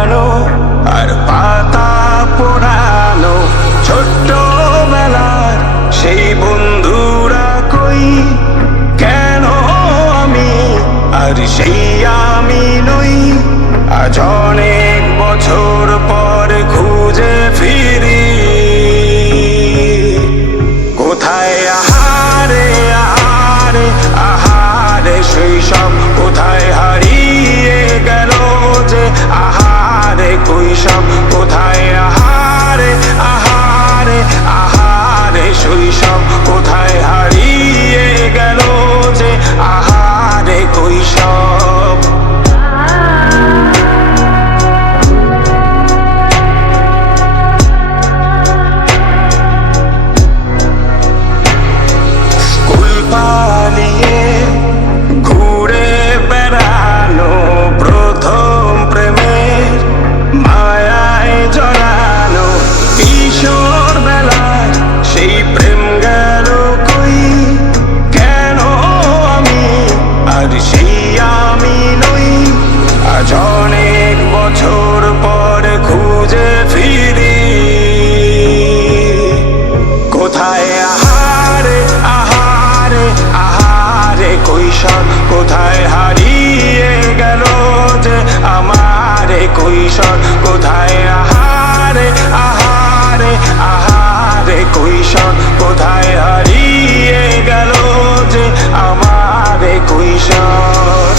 পোড়ানো আর পাতা পোড়ানো ছোট্টবেলার সেই বন্ধুরা কই, কেন আমি আর সেই আমি নই। আজ অনেক বছর পর খুঁজে ফিরি, কোথায় আহারে আহারে আহারে শৈশব, কোথায় হারিয়ে গেল যে আহারে কৈশব, কোথায় আহারে আহারে আহারে শৈশব, কোথায় হারিয়ে গেল যে আহারে কৈশব। স্কুল পালিয়ে ঘুরে বেড়ানো, প্রথম প্রেমের মায়ায় জড়ানো, কিশোর বেলায় সেই প্রেম গেল কই, কেন আমি আর সেই আমি নই। আজ অনেক বছর পর খুঁজে ফিরি, কোথায় আহারে আহারে আহারে কৈশোর, কোথায় হারিয়ে গেল যে আমারে কৈশোর, কোথায় আহারে আহারে আহারে কৈশোর, কোথায় হারিয়ে গেল যে আমারে কৈশোর।